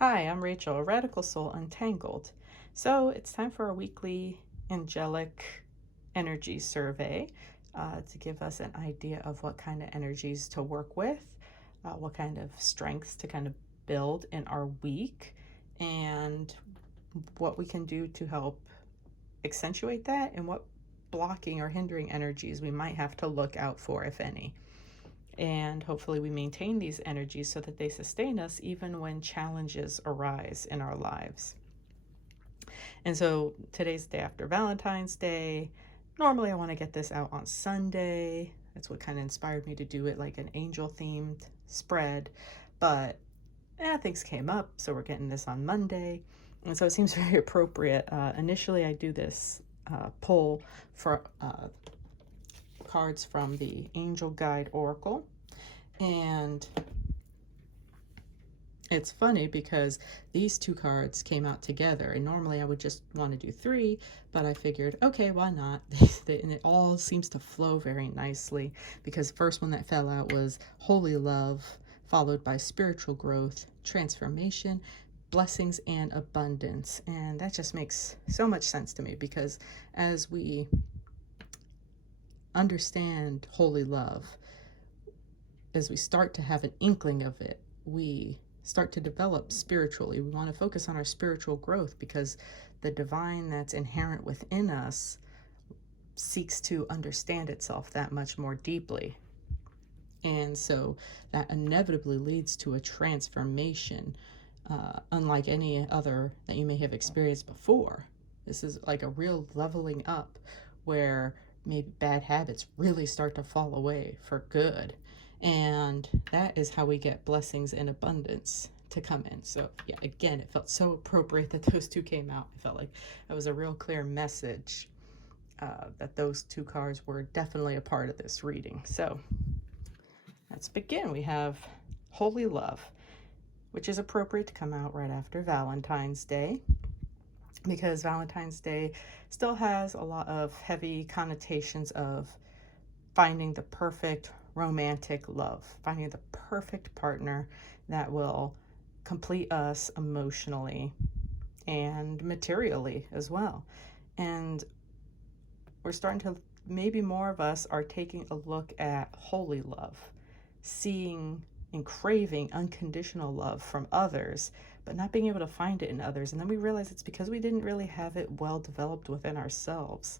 Hi, I'm Rachel, Radical Soul Untangled. So it's time for a weekly angelic energy survey to give us an idea of what kind of energies to work with, what kind of strengths to kind of build in our week, and what we can do to help accentuate that, and what blocking or hindering energies we might have to look out for, if any. And hopefully we maintain these energies so that they sustain us even when challenges arise in our lives. And so today's the day after Valentine's Day. Normally I want to get this out on Sunday. That's what kind of inspired me to do it like an angel themed spread. But things came up, so we're getting this on Monday. And so it seems very appropriate. Initially I do this pull for cards from the Angel Guide Oracle. And it's funny because these two cards came out together, and normally I would just want to do three, but I figured, okay, why not? And it all seems to flow very nicely, because the first one that fell out was Holy Love, followed by Spiritual Growth, Transformation, Blessings, and Abundance. And that just makes so much sense to me, because as we understand Holy Love, as we start to have an inkling of it, we start to develop spiritually. We want to focus on our spiritual growth, because the divine that's inherent within us seeks to understand itself that much more deeply. And so that inevitably leads to a transformation, unlike any other that you may have experienced before. This is like a real leveling up, where maybe bad habits really start to fall away for good. And that is how we get blessings and abundance to come in. So yeah, again, it felt so appropriate that those two came out. I felt like that was a real clear message, that those two cards were definitely a part of this reading. So let's begin. We have Holy Love, which is appropriate to come out right after Valentine's Day, because Valentine's Day still has a lot of heavy connotations of finding the perfect romantic love, finding the perfect partner that will complete us emotionally and materially as well. And we're starting to, maybe more of us are taking a look at holy love, seeing and craving unconditional love from others, but not being able to find it in others. And then we realize it's because we didn't really have it well developed within ourselves.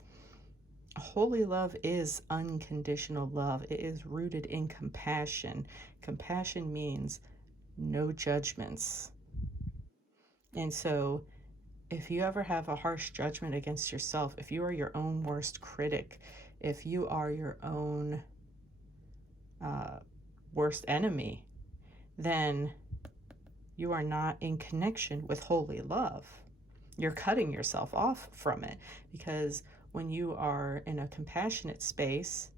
Holy love is unconditional love. It is rooted in compassion. Compassion means no judgments. And so if you ever have a harsh judgment against yourself, if you are your own worst critic, if you are your own worst enemy, then you are not in connection with holy love. You're cutting yourself off from it, because when you are in a compassionate space,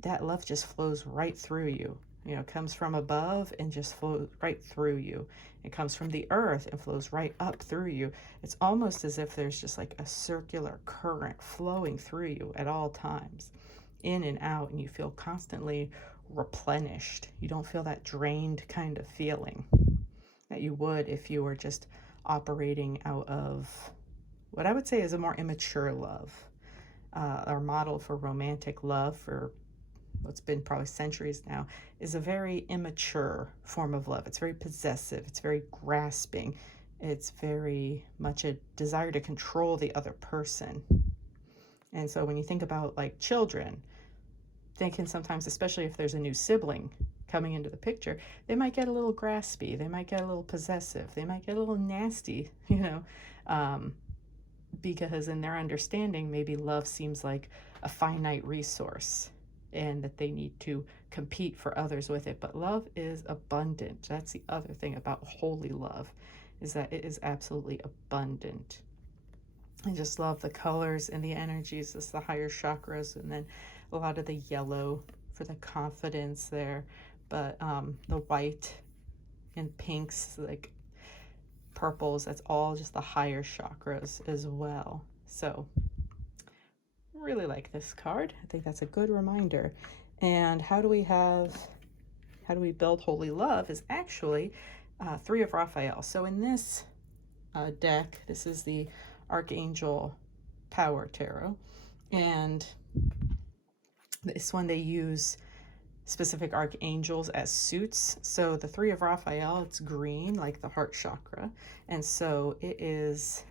that love just flows right through you. You know, it comes from above and just flows right through you. It comes from the earth and flows right up through you. It's almost as if there's just like a circular current flowing through you at all times, in and out, and you feel constantly replenished. You don't feel that drained kind of feeling that you would if you were just operating out of what I would say is a more immature love. Our model for romantic love for what's been probably centuries now is a very immature form of love. It's very possessive. It's very grasping. It's very much a desire to control the other person. And so when you think about like children, thinking sometimes, especially if there's a new sibling coming into the picture, they might get a little graspy. They might get a little possessive. They might get a little nasty, because in their understanding, maybe love seems like a finite resource and that they need to compete for others with it. But love is abundant. That's the other thing about holy love, is that it is absolutely abundant. I just love the colors and the energies. It's the higher chakras, and then a lot of the yellow for the confidence there. But the white and pinks, like purples, that's all just the higher chakras as well. So really like this card. I think that's a good reminder. And how do we build holy love is actually Three of Raphael. So in this deck, this is the Archangel Power Tarot, and this one they use specific archangels as suits. So the Three of Raphael, it's green, like the heart chakra, and so it is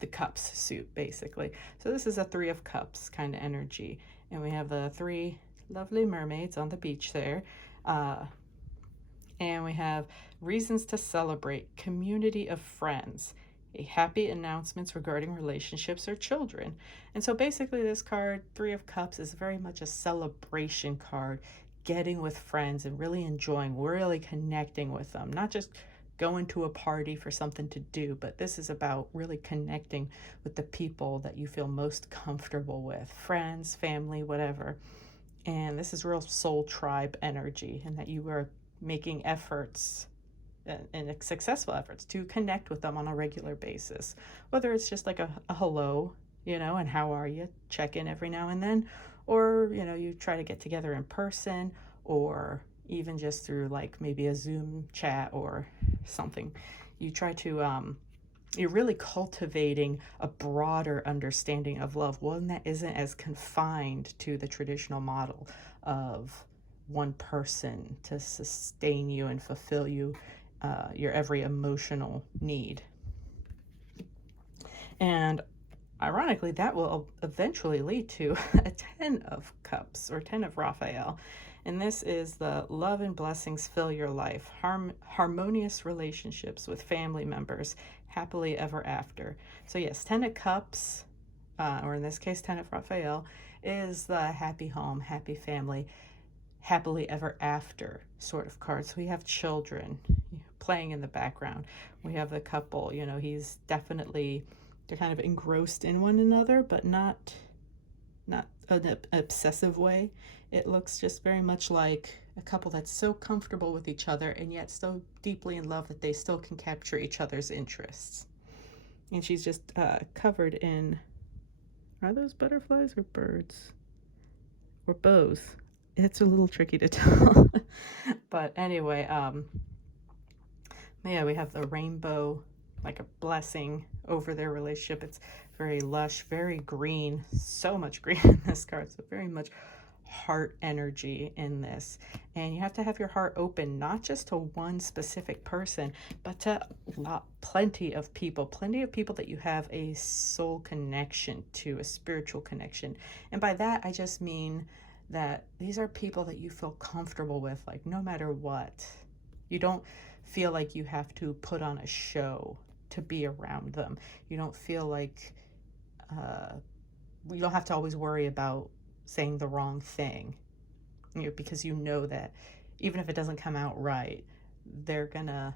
the cups suit, basically. So this is a Three of Cups kind of energy, and we have the three lovely mermaids on the beach there, and we have reasons to celebrate, community of friends, a happy announcements regarding relationships or children. And so basically this card, Three of Cups, is very much a celebration card, getting with friends and really enjoying, really connecting with them, not just going to a party for something to do, but this is about really connecting with the people that you feel most comfortable with, friends, family, whatever. And this is real soul tribe energy, and that you are making efforts and successful efforts to connect with them on a regular basis, whether it's just like a hello, and how are you, check in every now and then, or you try to get together in person, or even just through like maybe a Zoom chat or something. You try to you're really cultivating a broader understanding of love, one that isn't as confined to the traditional model of one person to sustain you and fulfill you, your every emotional need. And ironically, that will eventually lead to a 10 of Cups, or 10 of Raphael. And this is the love and blessings fill your life, harmonious relationships with family members, happily ever after. So yes, 10 of Cups, or in this case 10 of Raphael, is the happy home, happy family, happily ever after sort of card. So we have children playing in the background. We have the couple, he's definitely, they're kind of engrossed in one another, but not an obsessive way. It looks just very much like a couple that's so comfortable with each other and yet so deeply in love that they still can capture each other's interests. And she's just covered in, are those butterflies or birds? Or bows? It's a little tricky to tell. But anyway, yeah, we have the rainbow, like a blessing over their relationship. It's very lush, very green, so much green in this card, so very much heart energy in this. And you have to have your heart open, not just to one specific person, but to plenty of people that you have a soul connection to, a spiritual connection. And by that, I just mean that these are people that you feel comfortable with, like no matter what. You don't feel like you have to put on a show to be around them. You don't feel like you don't have to always worry about saying the wrong thing, because you know that even if it doesn't come out right, they're gonna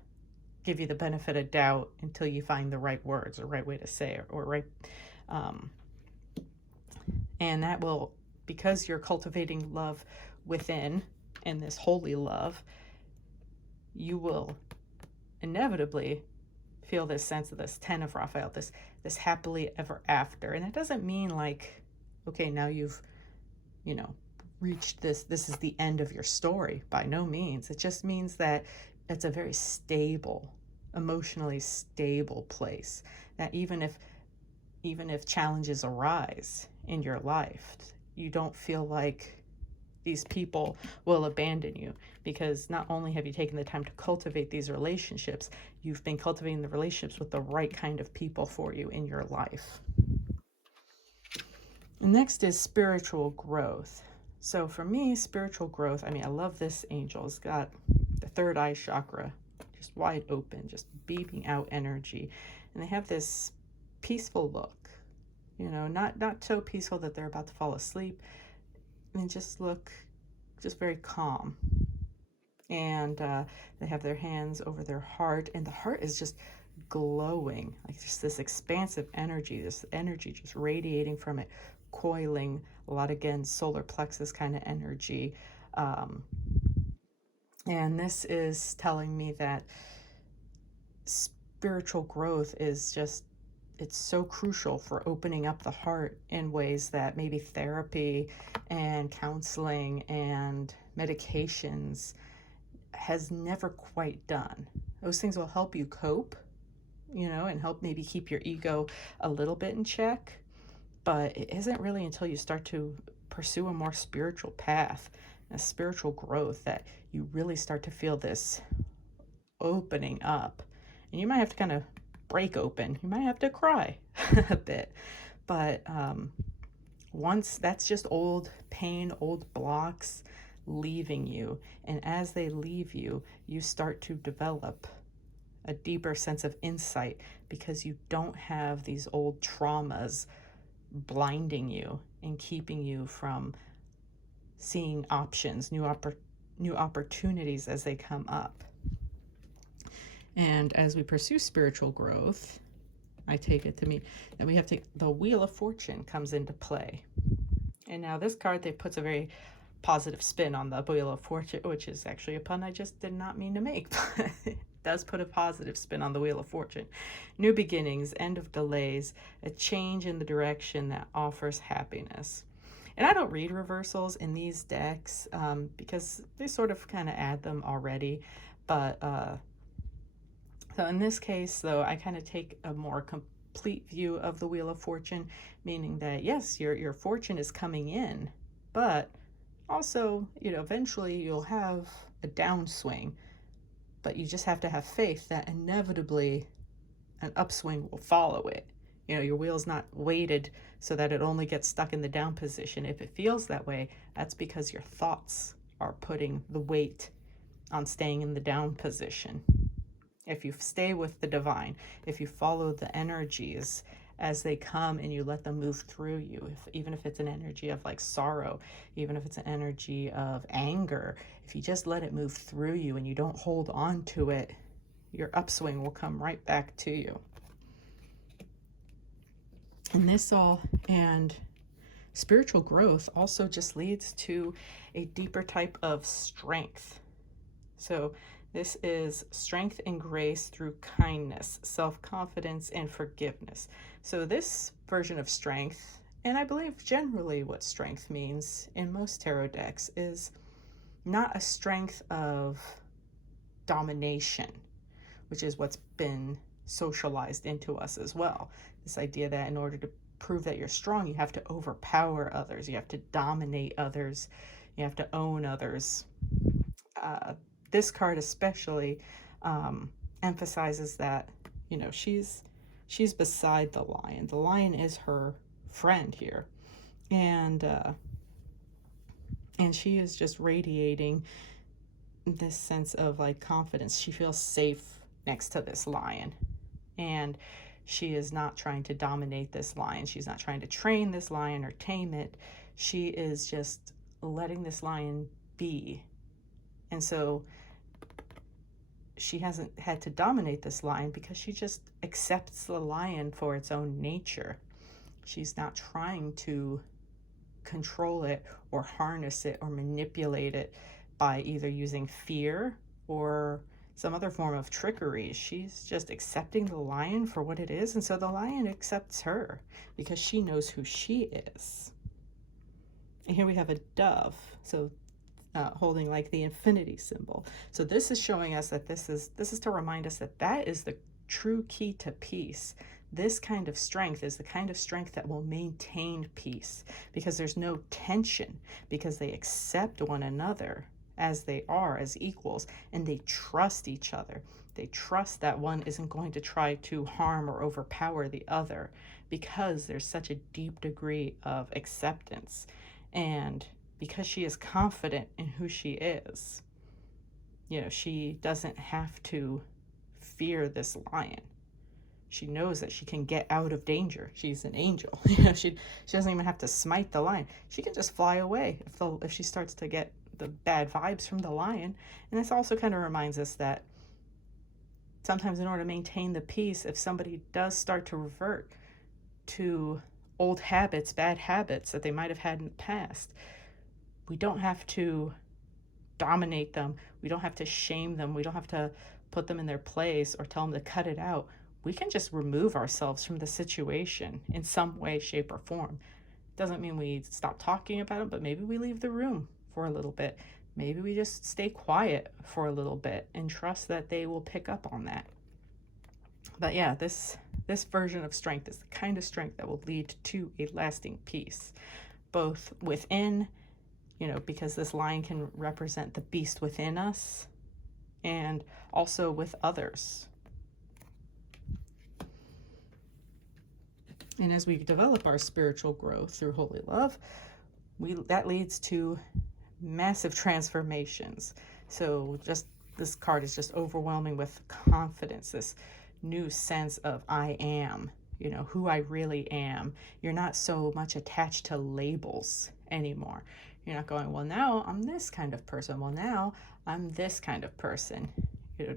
give you the benefit of doubt until you find the right words or right way to say it, or right, and that will, because you're cultivating love within, and this holy love, you will inevitably feel this sense of this 10 of Raphael, this happily ever after. And it doesn't mean like, okay, now you've, reached this is the end of your story. By no means. It just means that it's a very stable, emotionally stable place, that even if challenges arise in your life, you don't feel like these people will abandon you, because not only have you taken the time to cultivate these relationships, you've been cultivating the relationships with the right kind of people for you in your life. And next is spiritual growth. So for me, spiritual growth, I love this angel. It's got the third eye chakra just wide open, just beaming out energy. And they have this peaceful look, not so peaceful that they're about to fall asleep. Just look just very calm. And they have their hands over their heart, and the heart is just glowing, like just this expansive energy, this energy just radiating from it, coiling a lot, again, solar plexus kind of energy. And this is telling me that spiritual growth is just, it's so crucial for opening up the heart in ways that maybe therapy and counseling and medications has never quite done. Those things will help you cope, and help maybe keep your ego a little bit in check. But it isn't really until you start to pursue a more spiritual path, a spiritual growth, that you really start to feel this opening up. And you might have to kind of break open. You might have to cry a bit. But once that's just old pain, old blocks leaving you. And as they leave you, you start to develop a deeper sense of insight because you don't have these old traumas blinding you and keeping you from seeing options, new opportunities as they come up. And as we pursue spiritual growth, I take it to mean that we have to, the Wheel of Fortune comes into play. And now this card, they puts a very positive spin on the Wheel of Fortune, which is actually a pun I just did not mean to make, but it does put a positive spin on the Wheel of Fortune. New beginnings, end of delays, a change in the direction that offers happiness. And I don't read reversals in these decks because they sort of kind of add them already. But so in this case, though, I kind of take a more complete view of the Wheel of Fortune, meaning that, yes, your fortune is coming in, but also, eventually you'll have a downswing, but you just have to have faith that inevitably an upswing will follow it. Your wheel's not weighted so that it only gets stuck in the down position. If it feels that way, that's because your thoughts are putting the weight on staying in the down position. If you stay with the divine, if you follow the energies as they come and you let them move through you, even if it's an energy of like sorrow, even if it's an energy of anger, if you just let it move through you and you don't hold on to it, your upswing will come right back to you. And spiritual growth also just leads to a deeper type of strength. So this is strength and grace through kindness, self-confidence, and forgiveness. So this version of strength, and I believe generally what strength means in most tarot decks, is not a strength of domination, which is what's been socialized into us as well. This idea that in order to prove that you're strong, you have to overpower others, you have to dominate others, you have to own others. This card especially emphasizes that, she's beside the lion. The lion is her friend here, and she is just radiating this sense of like confidence. She feels safe next to this lion, and she is not trying to dominate this lion. She's not trying to train this lion or tame it. She is just letting this lion be. And so she hasn't had to dominate this lion because she just accepts the lion for its own nature. She's not trying to control it or harness it or manipulate it by either using fear or some other form of trickery. She's just accepting the lion for what it is, and so the lion accepts her because she knows who she is. And here we have a dove, so holding like the infinity symbol. So this is showing us that this is to remind us that that is the true key to peace. This kind of strength is the kind of strength that will maintain peace because there's no tension, because they accept one another as they are, as equals, and they trust each other. They trust that one isn't going to try to harm or overpower the other because there's such a deep degree of acceptance. And because she is confident in who she is, she doesn't have to fear this lion. She knows that she can get out of danger. She's an angel. She doesn't even have to smite the lion. She can just fly away if she starts to get the bad vibes from the lion. And this also kind of reminds us that sometimes in order to maintain the peace, if somebody does start to revert to old habits, bad habits that they might have had in the past, we don't have to dominate them. We don't have to shame them. We don't have to put them in their place or tell them to cut it out. We can just remove ourselves from the situation in some way, shape, or form. Doesn't mean we stop talking about it, but maybe we leave the room for a little bit. maybe we just stay quiet for a little bit and trust that they will pick up on that. But yeah, this version of strength is the kind of strength that will lead to a lasting peace, both within, because this lion can represent the beast within us, and also with others. And as we develop our spiritual growth through holy love, that leads to massive transformations. So just this card is just overwhelming with confidence, this new sense of I am, who I really am. You're not so much attached to labels anymore. You're not going, well, now I'm this kind of person. Well, now I'm this kind of person.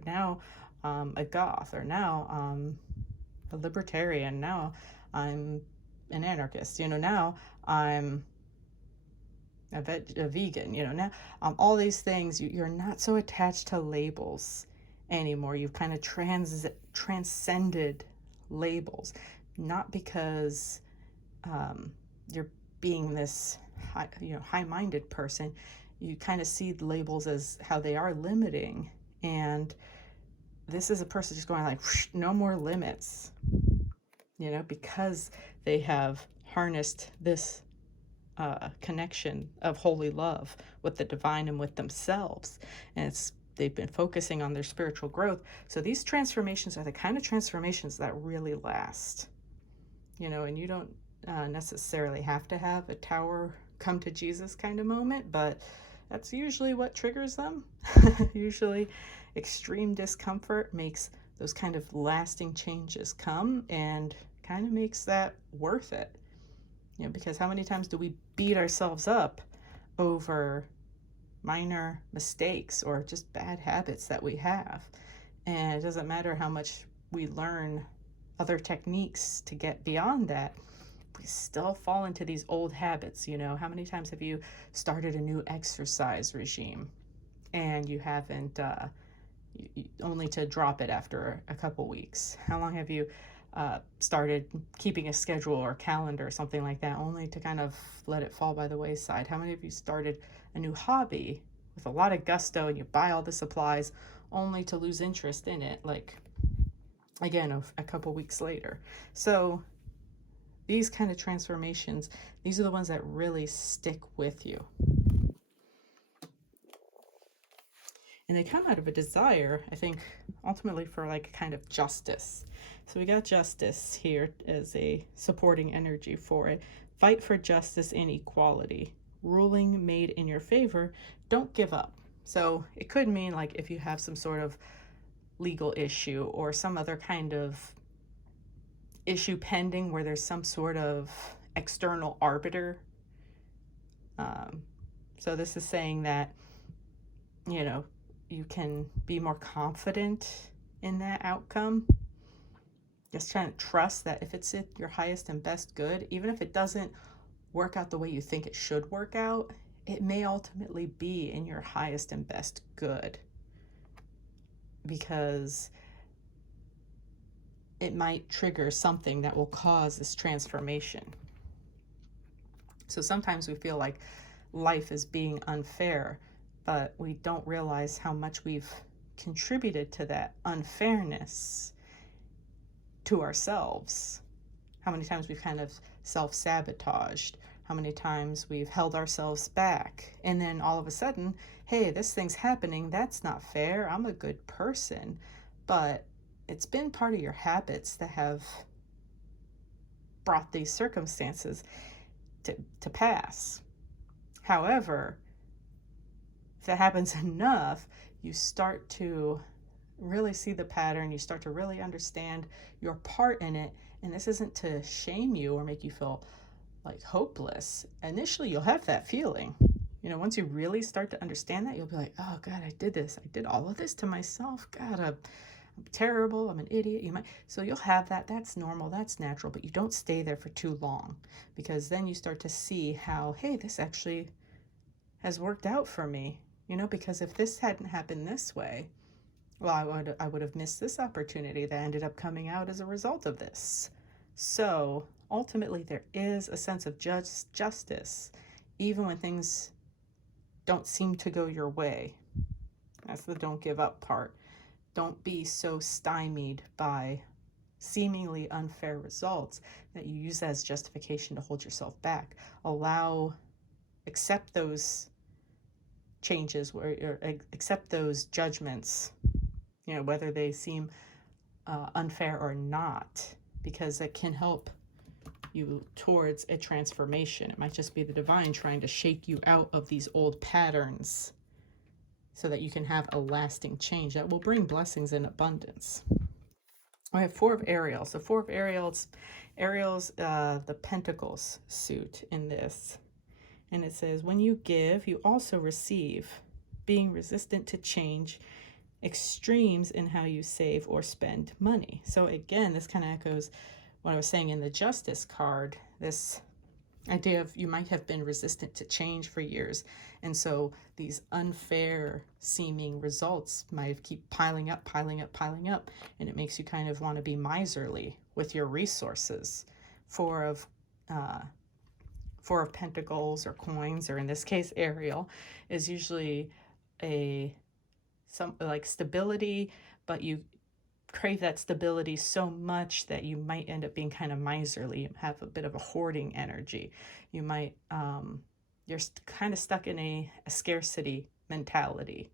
Now I'm a goth, or now I'm a libertarian. Now I'm an anarchist. Now I'm a vegan. Now all these things. You're not so attached to labels anymore. You've kind of transcended labels, not because you're being this high-minded person. You kind of see the labels as how they are limiting, and this is a person just going like, no more limits, because they have harnessed this connection of holy love with the divine and with themselves, and they've been focusing on their spiritual growth. So these transformations are the kind of transformations that really last, and you don't necessarily have to have a tower come to Jesus kind of moment, but that's usually what triggers them. Usually extreme discomfort makes those kind of lasting changes come, and kind of makes that worth it. Because how many times do we beat ourselves up over minor mistakes or just bad habits that we have? And it doesn't matter how much we learn other techniques to get beyond that, we still fall into these old habits. How many times have you started a new exercise regime and you haven't, only to drop it after a couple weeks? How long have you started keeping a schedule or calendar or something like that, only to kind of let it fall by the wayside? How many of you started a new hobby with a lot of gusto and you buy all the supplies only to lose interest in it, like, again, a couple weeks later? So these kind of transformations, these are the ones that really stick with you. And they come out of a desire, I think, ultimately for like a kind of justice. So we got justice here as a supporting energy for it. Fight for justice and equality. Ruling made in your favor. Don't give up. So it could mean like if you have some sort of legal issue or some other kind of issue pending where there's some sort of external arbiter. So this is saying that, you can be more confident in that outcome. Just trying to trust that if it's your highest and best good, even if it doesn't work out the way you think it should work out, it may ultimately be in your highest and best good, because it might trigger something that will cause this transformation. So sometimes we feel like life is being unfair, but we don't realize how much we've contributed to that unfairness to ourselves. How many times we've kind of self-sabotaged, how many times we've held ourselves back, and then all of a sudden, hey, this thing's happening, that's not fair, I'm a good person. But it's been part of your habits that have brought these circumstances to pass. However, if that happens enough, you start to really see the pattern, you start to really understand your part in it, and this isn't to shame you or make you feel like hopeless. Initially, you'll have that feeling. Once you really start to understand that, you'll be like, oh God, I did all of this to myself. God, I'm terrible, I'm an idiot. So you'll have that. That's normal, that's natural, but you don't stay there for too long, because then you start to see how, hey, this actually has worked out for me. Because if this hadn't happened this way, well, I would have missed this opportunity that ended up coming out as a result of this. So ultimately, there is a sense of justice, even when things don't seem to go your way. That's the don't give up part. Don't be so stymied by seemingly unfair results that you use that as justification to hold yourself back. Accept those changes, or accept those judgments, whether they seem unfair or not, because it can help you towards a transformation. It might just be the divine trying to shake you out of these old patterns so that you can have a lasting change that will bring blessings in abundance. I have 4 of Ariel. So 4 of Ariel's the Pentacles suit in this. And it says, when you give, you also receive, being resistant to change, extremes in how you save or spend money. So again, this kind of echoes what I was saying in the Justice card, this idea of you might have been resistant to change for years. And so these unfair seeming results might keep piling up. And it makes you kind of want to be miserly with your resources. Four of Pentacles or coins, or in this case, Ariel, is usually some like stability, but you crave that stability so much that you might end up being kind of miserly and have a bit of a hoarding energy. You might, you're kind of stuck in a scarcity mentality,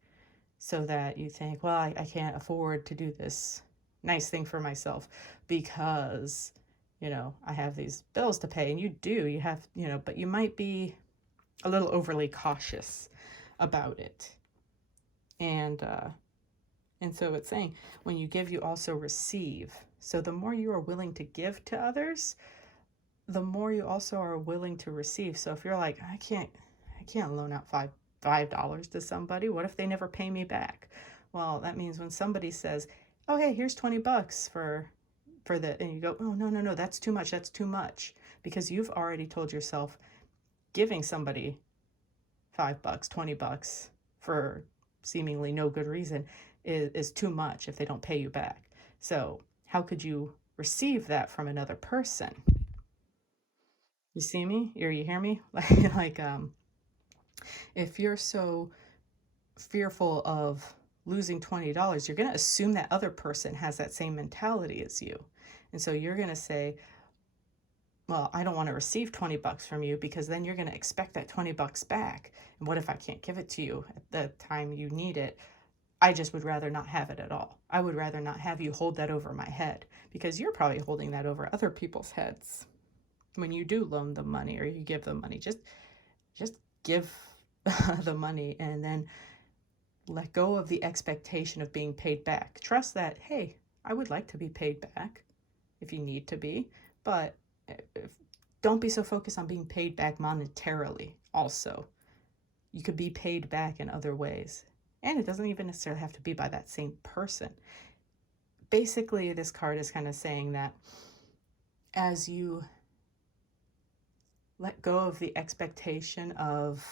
so that you think, well, I can't afford to do this nice thing for myself because, I have these bills to pay. And you have, but you might be a little overly cautious about it. And so it's saying, when you give, you also receive. So the more you are willing to give to others, the more you also are willing to receive. So if you're like, I can't loan out $5 to somebody, what if they never pay me back? Well, that means when somebody says, oh, hey, here's $20 for the, and you go, oh, no, that's too much. Because you've already told yourself giving somebody $5, $20 for seemingly no good reason is too much if they don't pay you back. So how could you receive that from another person? You see me, or you hear me? like if you're so fearful of losing $20, you're going to assume that other person has that same mentality as you. And so you're going to say, well, I don't want to receive $20 from you, because then you're going to expect that $20 back. And what if I can't give it to you at the time you need it? I just would rather not have it at all. I would rather not have you hold that over my head, because you're probably holding that over other people's heads. When you do loan them money or you give them money, just give the money, and then let go of the expectation of being paid back. Trust that, hey, I would like to be paid back if you need to be, but don't be so focused on being paid back monetarily. Also, you could be paid back in other ways. And it doesn't even necessarily have to be by that same person. Basically, this card is kind of saying that as you let go of the expectation of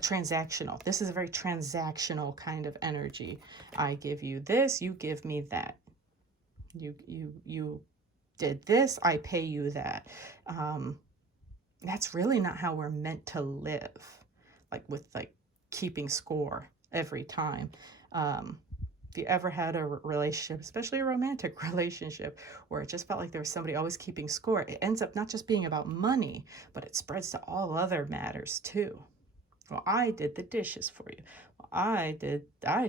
transactional, this is a very transactional kind of energy. I give you this, you give me that. You did this, I pay you that. That's really not how we're meant to live. With keeping score every time. If you ever had a relationship, especially a romantic relationship, where it just felt like there was somebody always keeping score, it ends up not just being about money, but it spreads to all other matters too. Well, I did the dishes for you. Well, I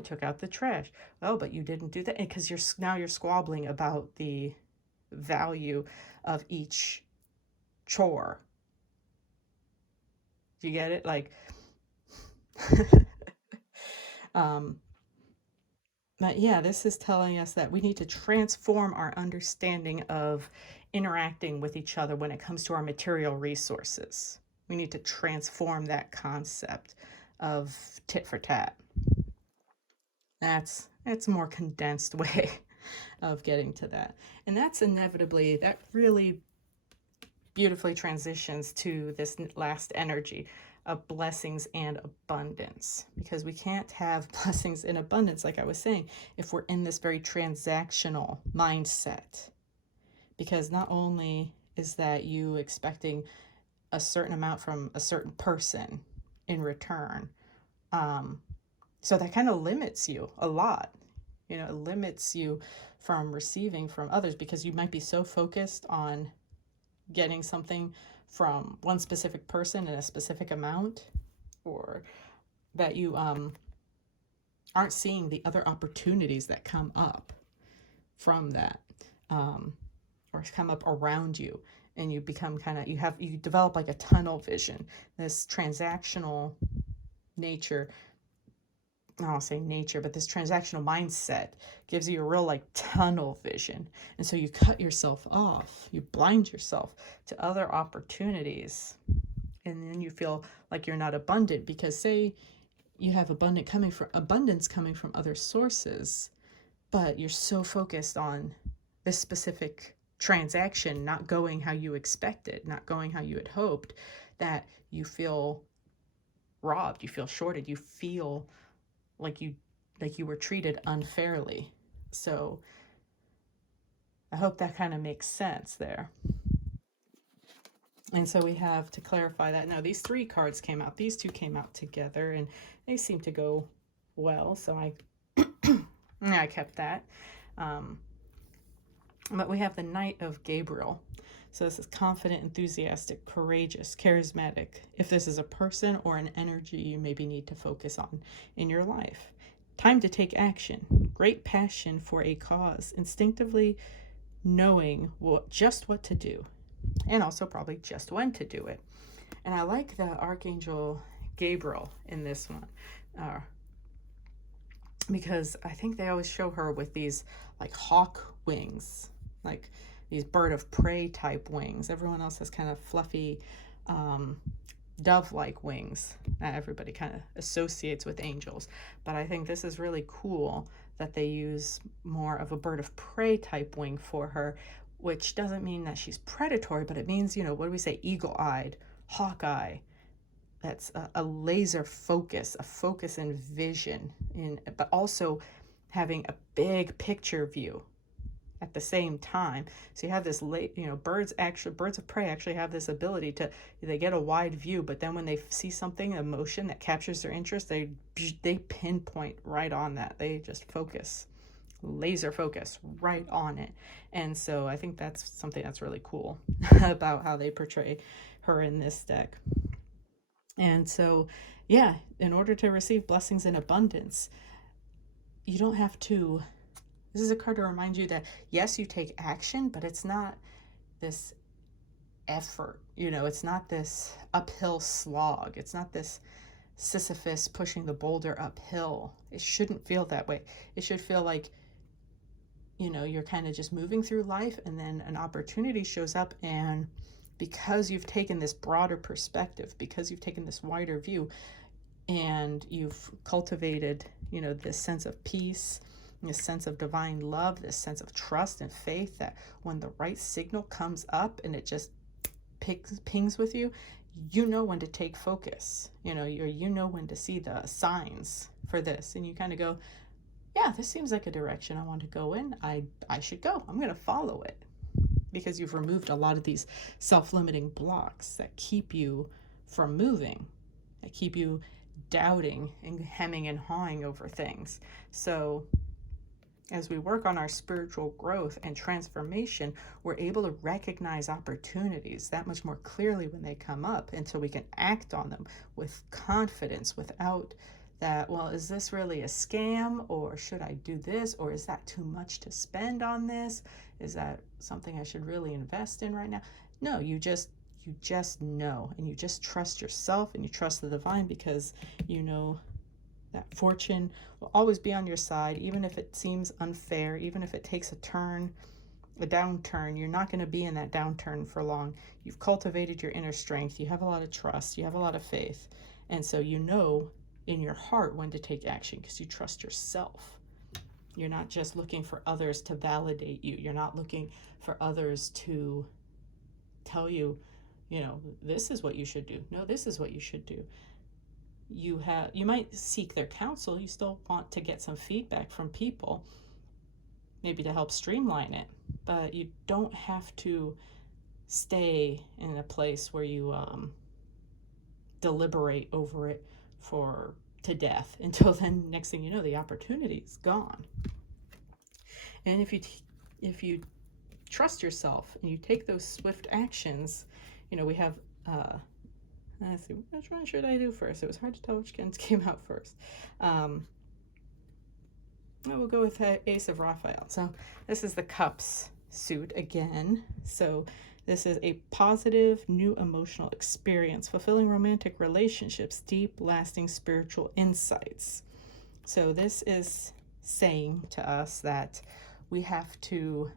took out the trash. Oh, but you didn't do that, because you're squabbling about the value of each chore. Do you get it? But yeah, this is telling us that we need to transform our understanding of interacting with each other when it comes to our material resources. We need to transform that concept of tit for tat. It's a more condensed way of getting to that. And that really beautifully transitions to this last energy of blessings and abundance, because we can't have blessings and abundance, like I was saying, if we're in this very transactional mindset. Because not only is that you expecting a certain amount from a certain person in return, So that kind of limits you a lot. It limits you from receiving from others because you might be so focused on getting something from one specific person in a specific amount, or that you aren't seeing the other opportunities that come up from that, or come up around you, and you become you develop like a tunnel vision, this transactional nature. I don't say nature, but this transactional mindset gives you a real like tunnel vision. And so you cut yourself off, you blind yourself to other opportunities. And then you feel like you're not abundant because, say, you have abundance coming from other sources, but you're so focused on this specific transaction not going how you expected, not going how you had hoped, that you feel robbed, you feel shorted, you feel like you were treated unfairly. So I hope that kind of makes sense there. And so we have to clarify that. Now, these 3 cards came out. These 2 came out together, and they seem to go well. So I kept that. But we have the Knight of Gabriel. So this is confident, enthusiastic, courageous, charismatic. If this is a person or an energy you maybe need to focus on in your life. Time to take action. Great passion for a cause. Instinctively knowing just what to do. And also probably just when to do it. And I like the Archangel Gabriel in this one. Because I think they always show her with these like hawk wings, like these bird of prey type wings. Everyone else has kind of fluffy dove-like wings that everybody kind of associates with angels. But I think this is really cool that they use more of a bird of prey type wing for her, which doesn't mean that she's predatory, but it means, what do we say, eagle-eyed, hawk-eye. That's a laser focus, a focus and vision, but also having a big picture view at the same time. So you have this, birds of prey actually have this ability they get a wide view, but then when they see something, a motion that captures their interest, they pinpoint right on that. They just focus, laser focus right on it. And so I think that's something that's really cool about how they portray her in this deck. And so, yeah, in order to receive blessings in abundance, you don't have to. This is a card to remind you that, yes, you take action, but it's not this effort. It's not this uphill slog. It's not this Sisyphus pushing the boulder uphill. It shouldn't feel that way. It should feel like, you're kind of just moving through life, and then an opportunity shows up, and because you've taken this broader perspective, because you've taken this wider view, and you've cultivated, this sense of peace, this sense of divine love, this sense of trust and faith, that when the right signal comes up and it just pings with you, you know when to take focus, you know when to see the signs for this, and you kind of go, yeah, this seems like a direction I want to go in. I should go. I'm going to follow it. Because you've removed a lot of these self-limiting blocks that keep you from moving, that keep you doubting and hemming and hawing over things. So as we work on our spiritual growth and transformation, we're able to recognize opportunities that much more clearly when they come up, and so we can act on them with confidence without that, well, is this really a scam, or should I do this, or is that too much to spend on this? Is that something I should really invest in right now? No, you just know, and you just trust yourself, and you trust the divine, because you know that fortune will always be on your side, even if it seems unfair, even if it takes a downturn. You're not going to be in that downturn for long. You've cultivated your inner strength. You have a lot of trust. You have a lot of faith. And so you know in your heart when to take action, because you trust yourself. You're not just looking for others to validate you. You're not looking for others to tell you, this is what you should do. No, this is what you should do. You might seek their counsel. You still want to get some feedback from people, maybe to help streamline it, but you don't have to stay in a place where you deliberate over it for to death until then, next thing you know, the opportunity is gone. And if you trust yourself and you take those swift actions, we have let's see, which one should I do first? It was hard to tell which ones came out first. We'll go with Ace of Raphael. So this is the Cups suit again. So this is a positive, new emotional experience, fulfilling romantic relationships, deep, lasting spiritual insights. So this is saying to us that we have to,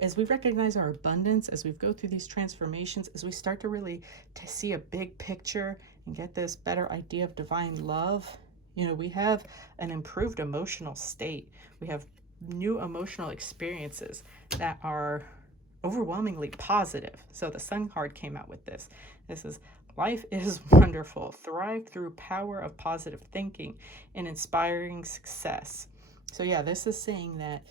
as we recognize our abundance, as we go through these transformations, as we start to really to see a big picture and get this better idea of divine love, we have an improved emotional state. We have new emotional experiences that are overwhelmingly positive. So the Sun card came out with this. This is, life is wonderful. Thrive through power of positive thinking and inspiring success. So yeah, this is saying that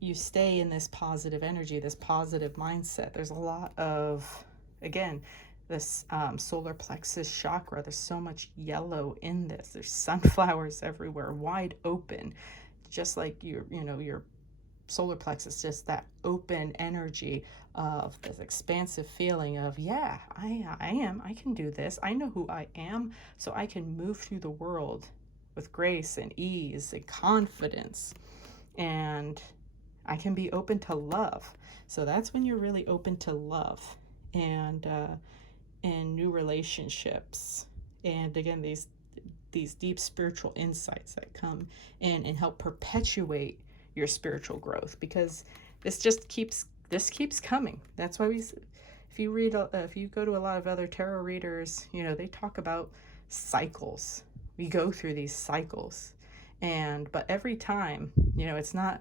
you stay in this positive energy, this positive mindset. There's a lot of, again, this solar plexus chakra. There's so much yellow in this. There's sunflowers everywhere, wide open, just like your solar plexus, just that open energy of this expansive feeling of, yeah, I can do this. I know who I am, so I can move through the world with grace and ease and confidence, and I can be open to love. So that's when you're really open to love and new relationships, and again, these deep spiritual insights that come in and help perpetuate your spiritual growth, because this keeps coming. That's why if you go to a lot of other tarot readers, they talk about cycles. We go through these cycles, but every time, it's not,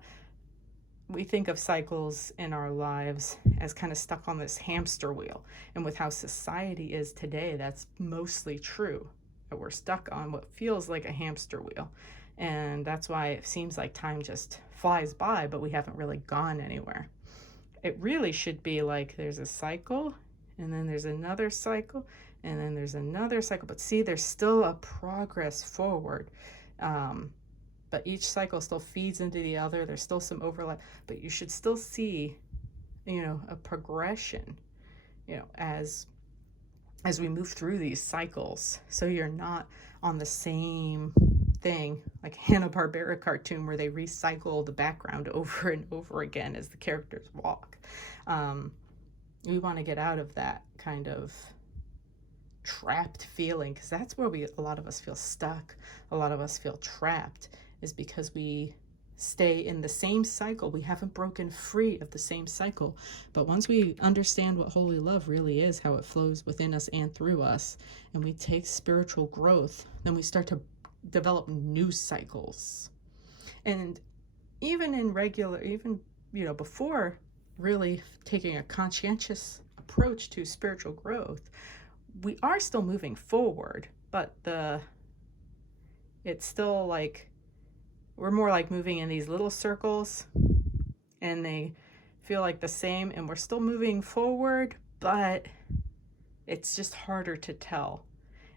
we think of cycles in our lives as kind of stuck on this hamster wheel. And with how society is today, that's mostly true. That we're stuck on what feels like a hamster wheel. And that's why it seems like time just flies by, but we haven't really gone anywhere. It really should be like there's a cycle, and then there's another cycle, and then there's another cycle. But see, there's still a progress forward. But each cycle still feeds into the other. There's still some overlap, but you should still see, a progression, as we move through these cycles. So you're not on the same thing, like Hanna-Barbera cartoon where they recycle the background over and over again as the characters walk. We want to get out of that kind of trapped feeling, because that's where a lot of us feel stuck. A lot of us feel trapped, is because we stay in the same cycle. We haven't broken free of the same cycle. But once we understand what holy love really is, how it flows within us and through us, and we take spiritual growth, then we start to develop new cycles. And even before really taking a conscientious approach to spiritual growth, we are still moving forward, but it's still like we're more like moving in these little circles, and they feel like the same, and we're still moving forward, but it's just harder to tell.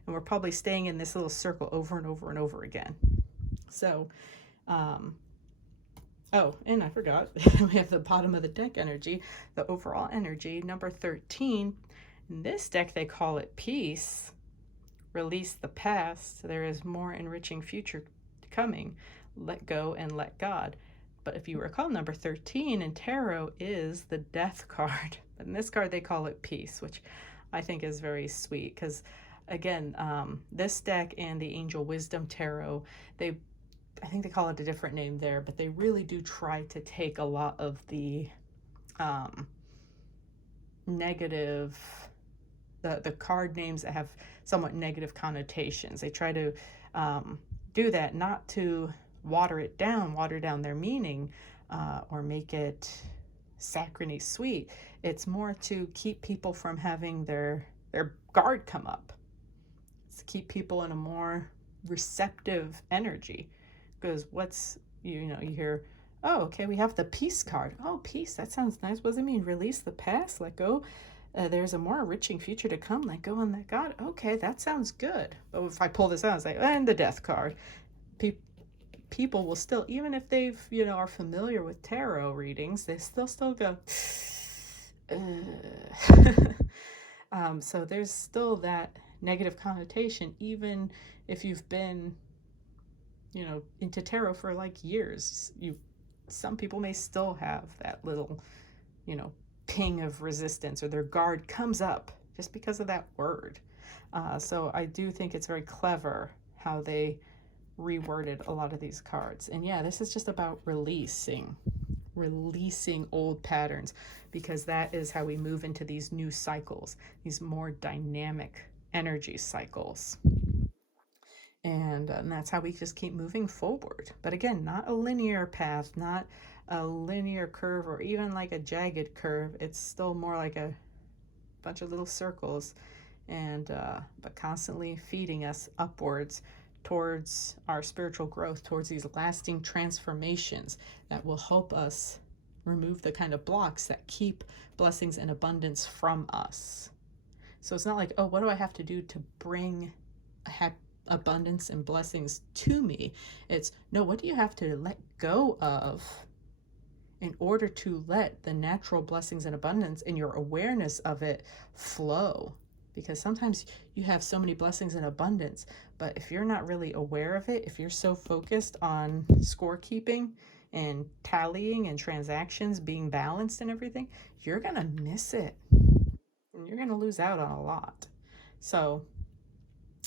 And we're probably staying in this little circle over and over and over again. So, and I forgot, we have the bottom of the deck energy, the overall energy, number 13. In this deck, they call it peace. Release the past. There is more enriching future coming. Let go and let God. But if you recall, number 13 in tarot is the death card. But in this card, they call it peace, which I think is very sweet, because again, this deck and the Angel Wisdom Tarot, I think they call it a different name there, but they really do try to take a lot of the negative, the card names that have somewhat negative connotations. They try to do that, not to water down their meaning, or make it saccharine sweet. It's more to keep people from having their guard come up. It's to keep people in a more receptive energy. Because you hear, oh, okay, we have the peace card. Oh, peace, that sounds nice. What does it mean? Release the past, let go. there's a more enriching future to come. Like, going, like, God, okay, that sounds good. But if I pull this out, it's like, and the death card. People will still, even if they've, are familiar with tarot readings, they still go, so there's still that negative connotation, even if you've been, into tarot for like years. Some people may still have that little, ping of resistance, or their guard comes up just because of that word. So I do think it's very clever how they reworded a lot of these cards. And yeah, this is just about releasing old patterns, because that is how we move into these new cycles, these more dynamic energy cycles. And that's how we just keep moving forward. But again, not a linear path, not a linear curve, or even like a jagged curve. It's still more like a bunch of little circles, and but constantly feeding us upwards towards our spiritual growth, towards these lasting transformations that will help us remove the kind of blocks that keep blessings and abundance from us. So it's not like, oh, what do I have to do to bring abundance and blessings to me? It's, no, what do you have to let go of in order to let the natural blessings and abundance and your awareness of it flow? Because sometimes you have so many blessings and abundance, but if you're not really aware of it, if you're so focused on scorekeeping and tallying and transactions being balanced and everything, you're going to miss it. And you're going to lose out on a lot. So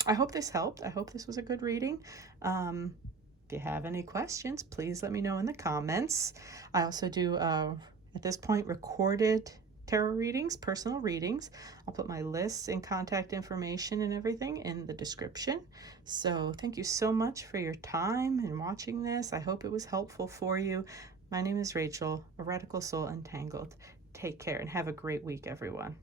I hope this helped. I hope this was a good reading. If you have any questions, please let me know in the comments. I also do, at this point, recorded tarot readings, personal readings. I'll put my lists and contact information and everything in the description. So thank you so much for your time and watching this. I hope it was helpful for you. My name is Rachel, a Radical Soul Untangled. Take care and have a great week, everyone.